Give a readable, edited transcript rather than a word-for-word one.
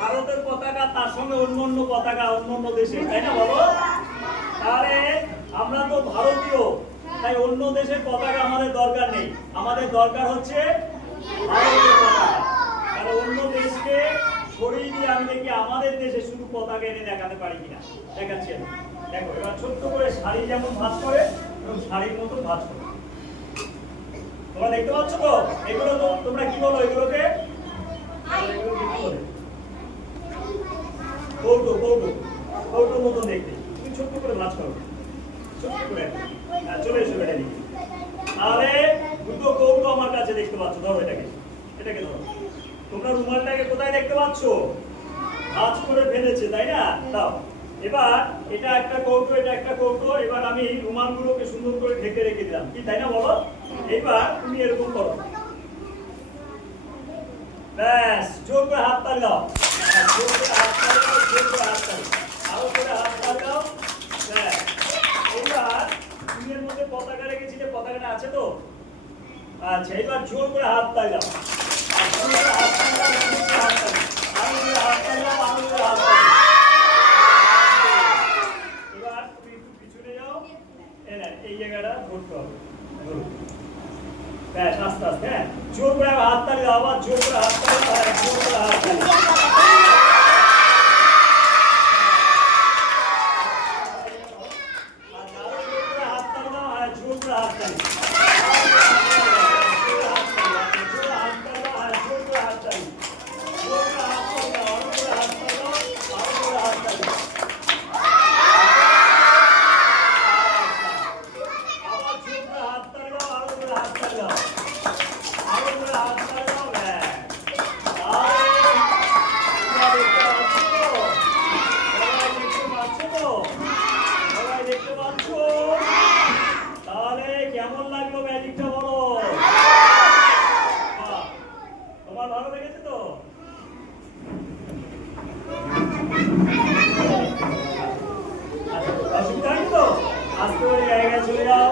ভারতের পতাকা তার সঙ্গে অন্য অন্য পতাকা অন্য অন্য দেশে, তাই না বলো? তাহলে আমরা তো ভারতীয়, তাই অন্য দেশের পতাকা আমাদের দরকার নেই, আমাদের দরকার হচ্ছে ভারতের পতাকা। তাহলে অন্য দেশকে সরিয়ে দিয়ে আমি দেখি আমাদের দেশে শুধু পতাকা এনে দেখাতে পারি কিনা। দেখাচ্ছি আমি। দেখো এবার ছোট্ট করে শাড়ি যেমন ভাঁজ করে এবং শাড়ির মতো ভাঁজ করে, তোমরা দেখতে পাচ্ছ তো? এগুলো তো তোমরা কি বলো এগুলোকে? কৌটো কৌটো কৌটোর মতো দেখতে। তুমি ছোট্ট করে ভাঁজ করো, ছোট্ট করে। চলে এসো এটা দিকে। তাহলে দুটো কৌটো আমার কাছে দেখতে পাচ্ছ। ধরো এটাকে, এটাকে ধরো। তোমরা রুমালটাকে কোথায় দেখতে পাচ্ছ? ভাঁজ করে ফেলেছে, তাই না? দাও। এবার এটা একটা কৌটো, এটা একটা কৌটো। এবার আমি রুমালগুলোকে সুন্দর করে ঢেকে রেখে দিলাম, কি তাই না বলো? এবার তুমি এরকম করো, ব্যাস। জোর করে হাত তালি দাও, জোর করে হাত তালি দাও, জোর করে হাত তালি, আরো করে হাত তালি দাও, ব্যাস। এবার তুমি এর মধ্যে পতাকা রেখেছিলে, পতাকাটা আছে তো? আচ্ছা, এবার জোর করে হাত তালি দাও, জোর করে হাত তালি দাও, জোর করে হাত তালি, আরো করে হাত তালি দাও, আরো করে হাত তালি। এবার তুমি একটু পিছনে যাও, এই জায়গাটা ধরতে হবে, ধরো, ব্যাস। আস্তে আস্তে, হ্যাঁ, জোর করে হাত তালি দাও, আবার জোর করে হাত তালি দাও, জোর করে হাত তালি। আচ্ছা, আরো জোর করে হাত তালি দাও, হ্যাঁ, জোর করে হাত তালি। তাহলে কেমন লাগলো ম্যাজিকটা বলো? তোমার ভালো লেগেছে তো? অসুবিধা নেই তো? আস্তে করে জায়গায় চলে যাও।